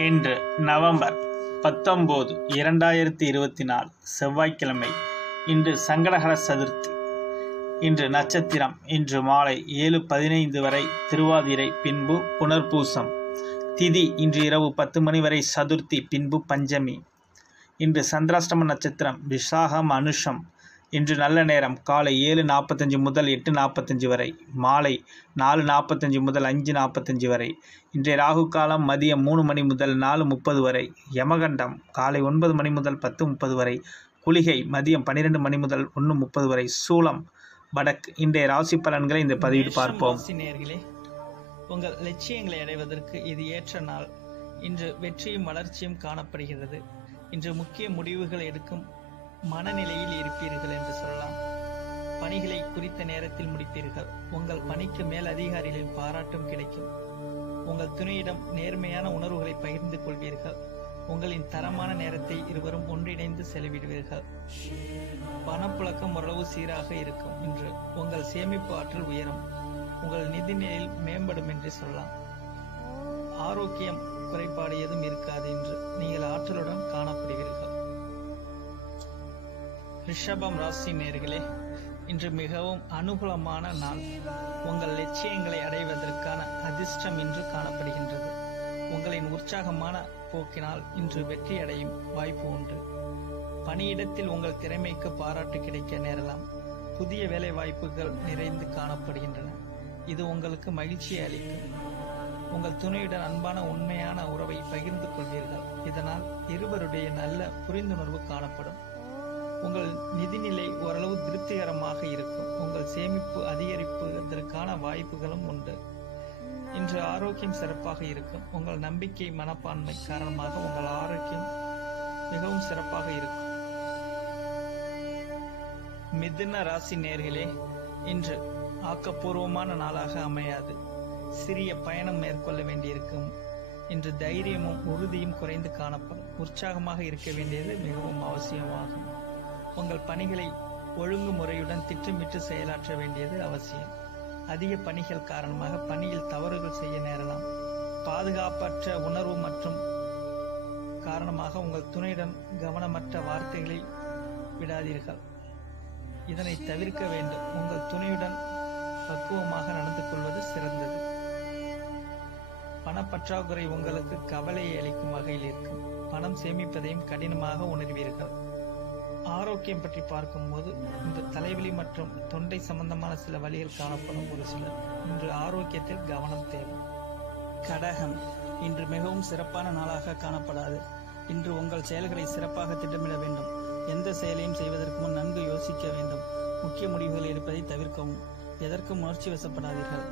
இன்று நவம்பர் 19, 2024 செவ்வாய்க்கிழமை. இன்று சங்கடஹர சதுர்த்தி. இன்று நட்சத்திரம் இன்று மாலை 7:15 வரை திருவாதிரை, பின்பு புனர்பூசம். திதி இன்று இரவு 10 மணி வரை சதுர்த்தி, பின்பு பஞ்சமி. இன்று சந்திராஷ்டம நட்சத்திரம் விசாகம், அனுஷம். இன்று நல்ல நேரம் காலை 7:45 முதல் 8:45 வரை, மாலை 4:45 முதல் 5:45 வரை. இன்றைய ராகு காலம் மதியம் 3 மணி முதல் 4:30 வரை. யமகண்டம் காலை 9 மணி முதல் 10:30 வரை. குளிகை மதியம் 12 மணி முதல் 1:30 வரை. சூலம் வடக்கு. இன்றைய ராசி பலன்களை இந்த பதிவில் பார்ப்போம். நேயர்களே, உங்கள் லட்சியங்களை அடைவதற்கு இது ஏற்ற நாள். இன்று வெற்றியும் வளர்ச்சியும் காணப்படுகிறது. இன்று முக்கிய முடிவுகள் எடுக்கும் மனநிலையில் இருப்பீர்கள் என்று சொல்லலாம். பணிகளை குறித்த நேரத்தில் முடிப்பீர்கள். உங்கள் பணிக்கு மேல் அதிகாரிகளின் பாராட்டும் கிடைக்கும். உங்கள் துணையிடம் நேர்மையான உணர்வுகளை பகிர்ந்து கொள்வீர்கள். உங்களின் தரமான நேரத்தை இருவரும் ஒன்றிணைந்து செலவிடுவீர்கள். பணப்புழக்கம் ஓரளவு சீராக இருக்கும். இன்று உங்கள் சேமிப்பு ஆற்றல் உயரும். உங்கள் நிதி நிலையில் மேம்படும் என்று சொல்லலாம். ஆரோக்கியம் குறைபாடு எதுவும் இருக்காது. இன்று நீங்கள் ஆற்றலுடன் காணப்படுவீர்கள். ரிஷபம் ராசி நேயர்களே, இன்று மிகவும் அனுகூலமான நாள். உங்கள் லட்சியங்களை அடைவதற்கான அதிர்ஷ்டம் இன்று காணப்படுகின்றது. உங்களின் உற்சாகமான போக்கினால் இன்று வெற்றி அடையும் வாய்ப்பு உண்டு. பணியிடத்தில் உங்கள் திறமைக்கு பாராட்டு கிடைக்க நேரலாம். புதிய வேலை வாய்ப்புகள் நிறைந்து காணப்படுகின்றன. இது உங்களுக்கு மகிழ்ச்சியை அளிக்கும். உங்கள் துணையுடன் அன்பான உண்மையான உறவை பகிர்ந்து கொள்வீர்கள். இதனால் இருவருடைய நல்ல புரிந்துணர்வு காணப்படும். உங்கள் நிதிநிலை ஓரளவு திருப்திகரமாக இருக்கும். உங்கள் சேமிப்பு அதிகரிப்பதற்கான வாய்ப்புகளும் உண்டு. இன்று ஆரோக்கியம் சிறப்பாக இருக்கும். உங்கள் நம்பிக்கை மனப்பான்மை காரணமாக உங்கள் ஆரோக்கியம் மிகவும் சிறப்பாக இருக்கும். மிதுன ராசி நேயர்களே, இன்று ஆக்கப்பூர்வமான நாளாக அமையாது. சிறிய பயணம் மேற்கொள்ள வேண்டியிருக்கும். இன்று தைரியமும் உறுதியும் குறைந்து காணப்படும். உற்சாகமாக இருக்க வேண்டியது மிகவும் அவசியமாகும். உங்கள் பணிகளை ஒழுங்குமுறையுடன் திட்டமிட்டு செயலாற்ற வேண்டியது அவசியம். அதிக பணிகள் காரணமாக பணியில் தவறுகள் செய்ய நேரலாம். பாதுகாப்பற்ற உணர்வு மற்றும் காரணமாக உங்கள் துணையுடன் கவனமற்ற வார்த்தைகளை விடாதீர்கள். இதனை தவிர்க்க வேண்டும். உங்கள் துணையுடன் பக்குவமாக நடந்து கொள்வது சிறந்தது. பணப்பற்றாக்குறை உங்களுக்கு கவலையை அளிக்கும் வகையில் இருக்கும். பணம் சேமிப்பதையும் கடினமாக உணர்வீர்கள். ஆரோக்கியம் பற்றி பார்க்கும்போது இன்று தலைவலி மற்றும் தொண்டை சம்பந்தமான சில வலிகள் காணப்படும். ஒரு சிலர் இன்று ஆரோக்கியத்தில் கவனம் தேவை. கடகம் இன்று மிகவும் சிறப்பான நாளாக காணப்படாது. இன்று உங்கள் செயல்களை சிறப்பாக திட்டமிட வேண்டும். எந்த செயலையும் செய்வதற்கு முன் நன்கு யோசிக்க வேண்டும். முக்கிய முடிவுகள் எடுப்பதை தவிர்க்கவும். எதற்கும் உணர்ச்சி வசப்படாதீர்கள்.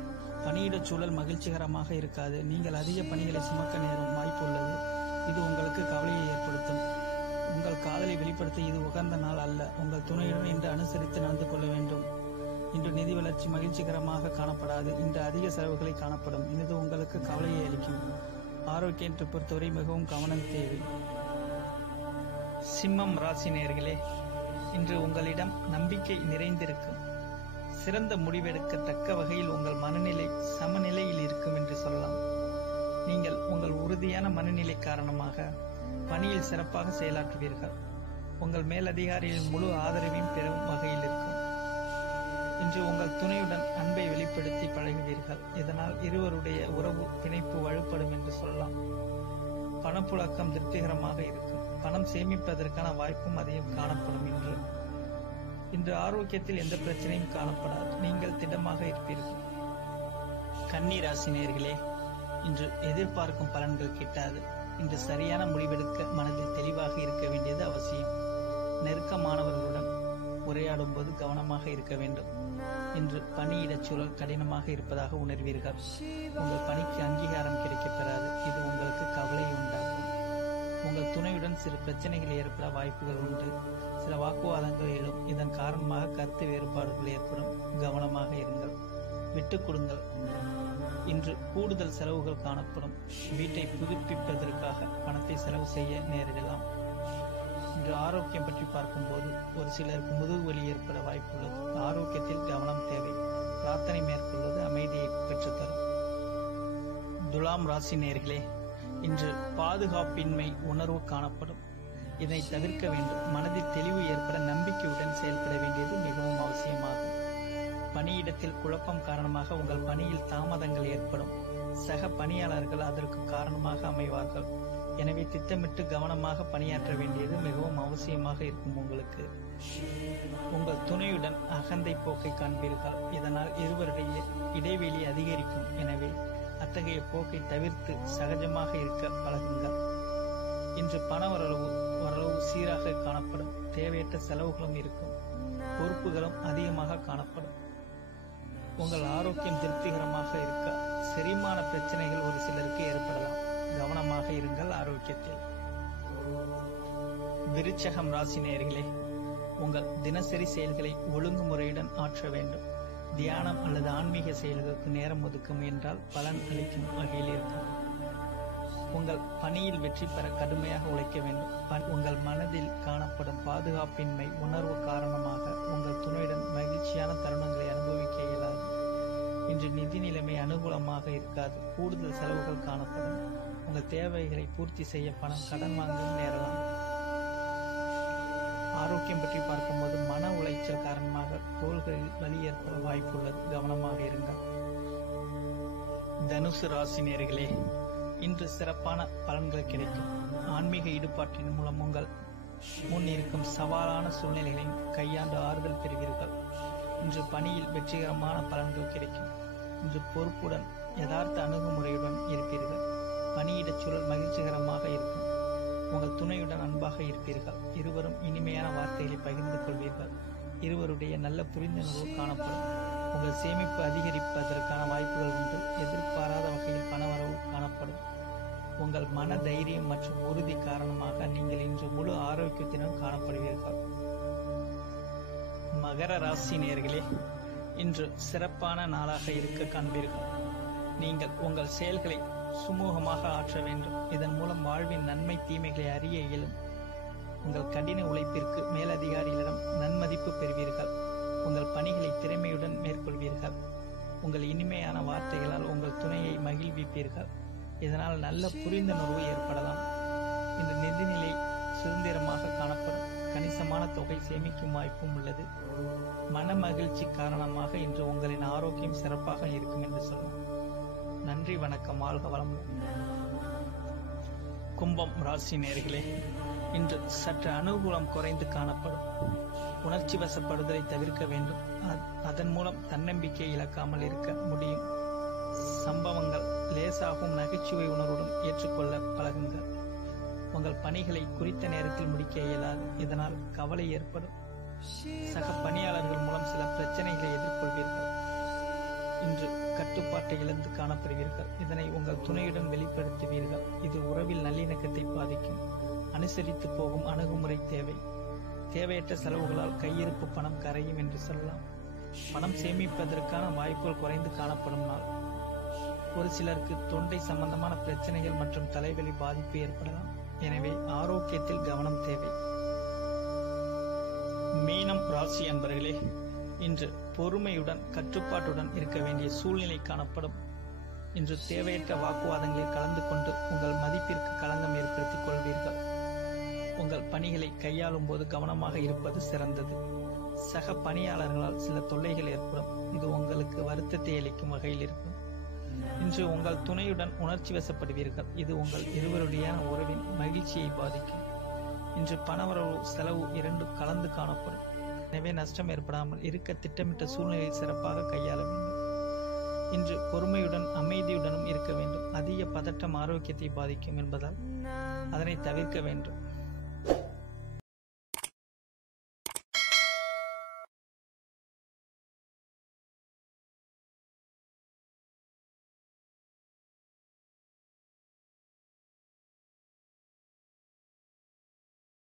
பணியிட சூழல் மகிழ்ச்சிகரமாக இருக்காது. நீங்கள் அதிக பணிகளை சுமக்க நேரும் வாய்ப்பு உள்ளது. இது உங்களுக்கு கவலையை ஏற்படுத்தும். உங்கள் காதலை வெளிப்படுத்த இது உகந்த நாள் அல்ல. உங்கள் துணையுடன் இன்று அனுசரித்து நடந்து கொள்ள வேண்டும். இன்று நிதி வளர்ச்சி மகிழ்ச்சிகரமாக காணப்படாது. இன்று அதிக செலவுகளை காணப்படும். இது உங்களுக்கு கவலையை அளிக்கும். ஆரோக்கியத்தை பொறுத்தவரை மிகவும் கவனம் தேவை. சிம்மம் ராசி நேயர்களே, இன்று உங்களிடம் நம்பிக்கை நிறைந்திருக்கும். சிறந்த முடிவெடுக்கத்தக்க வகையில் உங்கள் மனநிலை சமநிலையில் இருக்கும் என்று சொல்லலாம். நீங்கள் உங்கள் உறுதியான மனநிலை காரணமாக பணியில் சிறப்பாக செயலாற்றுவீர்கள். உங்கள் மேலதிகாரிகளின் முழு ஆதரவையும் பெறும் வகையில் இருக்கும். இன்று உங்கள் துணையுடன் அன்பை வெளிப்படுத்தி பழகுவீர்கள். இதனால் இருவருடைய உறவு பிணைப்பு வலுப்படும் என்று சொல்லலாம். பணப்புழக்கம் திருப்திகரமாக இருக்கும். பணம் சேமிப்பதற்கான வாய்ப்பும் அதிகம் காணப்படும். இன்று ஆரோக்கியத்தில் எந்த பிரச்சனையும் காணப்படாது. நீங்கள் திடமாக இருப்பீர்கள். கன்னி ராசி நேயர்களே, இன்று எதிர்பார்க்கும் பலன்கள் கிட்டாது. இன்று சரியான முடிவெடுக்க மனதில் தெளிவாக இருக்க வேண்டியது அவசியம். நெருக்கமானவர்களுடன் உரையாடும் போது கவனமாக இருக்க வேண்டும். இன்று பணியிடச் சூழல் கடினமாக இருப்பதாக உணர்வீர்கள். உங்கள் பணிக்கு அங்கீகாரம் கிடைக்கப் பெறாது. இது உங்களுக்கு கவலையை உண்டாக்கும். உங்கள் துணையுடன் சிறு பிரச்சனைகள் ஏற்பட வாய்ப்புகள் உண்டு. சில வாக்குவாதங்கள் எழும். இதன் காரணமாக கருத்து வேறுபாடுகள் ஏற்படும். கவனமாக இருங்கள். விட்டுக் கொடுங்கள். இன்று கூடுதல் செலவுகள் காணப்படும். வீட்டை புதுப்பிப்பதற்காக பணத்தை செலவு செய்ய நேரிடலாம். இன்று ஆரோக்கியம் பற்றி பார்க்கும்போது ஒரு சிலருக்கு முதுகு வலி ஏற்பட வாய்ப்புள்ளது. ஆரோக்கியத்தில் கவனம் தேவை. பிரார்த்தனை மேற்கொள்வது அமைதியை பெற்றுத்தரும். துலாம் ராசி நேயர்களே, இன்று பாதுகாப்பின்மை உணர்வு காணப்படும். இதனை தவிர்க்க வேண்டும். மனதில் தெளிவு ஏற்பட நம்பிக்கையுடன் செயல்பட வேண்டியது மிகவும் அவசியமாகும். பணியிடத்தில் குழப்பம் காரணமாக உங்கள் பணியில் தாமதங்கள் ஏற்படும். சக பணியாளர்கள் அதற்கு காரணமாக அமைவார்கள். எனவே திட்டமிட்டு கவனமாக பணியாற்ற வேண்டியது மிகவும் அவசியமாக இருக்கும். உங்களுக்கு உங்கள் துணையுடன் அகந்தை போக்கை காண்பீர்கள். இதனால் இருவருடைய இடைவெளி அதிகரிக்கும். எனவே அத்தகைய போக்கை தவிர்த்து சகஜமாக இருக்க பழகுங்கள். இன்று பண வரவு சீராக காணப்படும். தேவையற்ற செலவுகளும் இருக்கும். பொறுப்புகளும் அதிகமாக காணப்படும். உங்கள் ஆரோக்கியம் திருப்திகரமாக இருக்க செரிமான பிரச்சனைகள் ஒரு சிலருக்கு ஏற்படலாம். கவனமாக இருங்கள் ஆரோக்கியத்தில். விருச்சகம் ராசி நேயர்களே, உங்கள் தினசரி செயல்களை ஒழுங்குமுறையுடன் ஆற்ற வேண்டும். தியானம் அல்லது ஆன்மீக செயல்களுக்கு நேரம் ஒதுக்க முயன்றால் பலன் அளிக்கும் வகையில் இருக்கும். உங்கள் பணியில் வெற்றி பெற கடுமையாக உழைக்க வேண்டும். உங்கள் மனதில் காணப்படும் பாதுகாப்பின்மை உணர்வு காரணமாக உங்கள் துணையுடன் மகிழ்ச்சியான தருணங்களை அனுபவிக்க இயலாது. இன்று நிதி நிலைமை அனுகூலமாக இருக்காது. கூடுதல் செலவுகள் காணப்படும். உங்கள் தேவைகளை பூர்த்தி செய்ய பணம் கடன் வாங்கவும் நேரலாம். ஆரோக்கியம் பற்றி பார்க்கும்போது மன உளைச்சல் காரணமாக தோள்களில் வலி ஏற்பட வாய்ப்புள்ளது. கவனமாக இருங்கள். தனுசு ராசி நேயர்களே, இன்று சிறப்பான பலன்கள் கிடைக்கும். ஆன்மீக ஈடுபாட்டின் மூலம் உங்கள் முன் இருக்கும் சவாலான சூழ்நிலைகளையும் கையாண்டு ஆறுதல் பெறுவீர்கள். இன்று பணியில் வெற்றிகரமான பலன்கள் கிடைக்கும். இன்று பொறுப்புடன் யதார்த்த அணுகுமுறையுடன் இருப்பீர்கள். பணியிடச் சூழல் மகிழ்ச்சிகரமாக இருக்கும். உங்கள் துணையுடன் அன்பாக இருப்பீர்கள். இருவரும் இனிமையான வார்த்தைகளை பகிர்ந்து கொள்வீர்கள். இருவருடைய நல்ல புரிந்துணர்வு காணப்படும். உங்கள் சேமிப்பு அதிகரிப்பதற்கான வாய்ப்புகள் உண்டு. எதிர்பாராத வகையில் பணவரவு காணப்படும். உங்கள் மன தைரியம் மற்றும் உறுதி காரணமாக நீங்கள் இன்று முழு ஆரோக்கியத்துடன் காணப்படுவீர்கள். மகர ராசி நேயர்களே, இன்று சிறப்பான நாளாக இருக்க காண்பீர்கள். நீங்கள் உங்கள் செயல்களை சுமூகமாக ஆற்ற வேண்டும். இதன் மூலம் வாழ்வின் நன்மை தீமைகளை அறிய இயலும். உங்கள் கடின உழைப்பிற்கு மேலதிகாரிகளிடம் நன்மதிப்பு பெறுவீர்கள். உங்கள் பணிகளை திறமையுடன் மேற்கொள்வீர்கள். உங்கள் இனிமையான வார்த்தைகளால் உங்கள் துணையை மகிழ்விப்பீர்கள். இதனால் நல்ல புரிந்துணர்வு ஏற்படலாம். இந்த நிதிநிலை சுதந்திரமாக காணப்படும். கணிசமான தொகை சேமிக்கும் வாய்ப்பும் உள்ளது. மன மகிழ்ச்சி காரணமாக இன்று உங்களின் ஆரோக்கியம் சிறப்பாக இருக்கும் என்று சொல்லலாம். நன்றி, வணக்கம், வாழ்க வளமுடன். கும்பம் ராசி நேயர்களே, இன்று சற்று அனுகூலம் குறைந்து காணப்படும். உணர்ச்சி வசப்படுதலை தவிர்க்க வேண்டும். அதன் மூலம் தன்னம்பிக்கை இழக்காமல் இருக்க முடியும். சம்பவங்கள் லேசாகவும் நகைச்சுவை உணர்வுடன் ஏற்றுக்கொள்ள பழகுங்கள். உங்கள் பணிகளை குறித்த நேரத்தில் முடிக்க இயலாது. இதனால் கவலை ஏற்படும். சக பணியாளர்கள் மூலம் சில பிரச்சனைகளை எதிர்கொள்வீர்கள். இன்று கட்டுப்பாட்டை இழந்து காணப்படுவீர்கள். இதனை உங்கள் துணையுடன் வெளிப்படுத்துவீர்கள். இது உறவில் நல்லிணக்கத்தை பாதிக்கும். அனுசரித்து போகும் அணுகுமுறை தேவை. தேவையற்ற செலவுகளால் கையிருப்பு பணம் கரையும் என்று சொல்லலாம். பணம் சேமிப்பதற்கான வாய்ப்புகள் குறைந்து காணப்படும் நாள். ஒரு சிலருக்கு தொண்டை சம்பந்தமான பிரச்சனைகள் மற்றும் தலைவலி பாதிப்பு ஏற்படலாம். எனவே ஆரோக்கியத்தில் கவனம் தேவை. மீனம் ராசி அன்பர்களே, இன்று பொறுமையுடன் கட்டுப்பாட்டுடன் இருக்க வேண்டிய சூழ்நிலை காணப்படும். இன்று தேவையற்ற வாக்குவாதங்களில் கலந்து கொண்டு உங்கள் மதிப்பிற்கு களங்கம் ஏற்படுத்திக் கொள்வீர்கள். உங்கள் பணிகளை கையாளும் போது கவனமாக இருப்பது சிறந்தது. சக பணியாளர்களால் சில தொல்லைகள் ஏற்படும். இது உங்களுக்கு வருத்தத்தை அளிக்கும் வகையில் இருக்கும். இன்று உங்கள் துணையுடன் உணர்ச்சி வசப்படுவீர்கள். இது உங்கள் இருவருடைய உறவின் மகிழ்ச்சியை பாதிக்கும். இன்று பணவரவு செலவு இரண்டும் கலந்து காணப்படும். எனவே நஷ்டம் ஏற்படாமல் இருக்க திட்டமிட்ட சூழ்நிலையை சிறப்பாக கையாள வேண்டும். இன்று பொறுமையுடன் அமைதியுடனும் இருக்க வேண்டும். அதிக பதட்டம் ஆரோக்கியத்தை பாதிக்கும் என்பதால் அதனை தவிர்க்க வேண்டும்.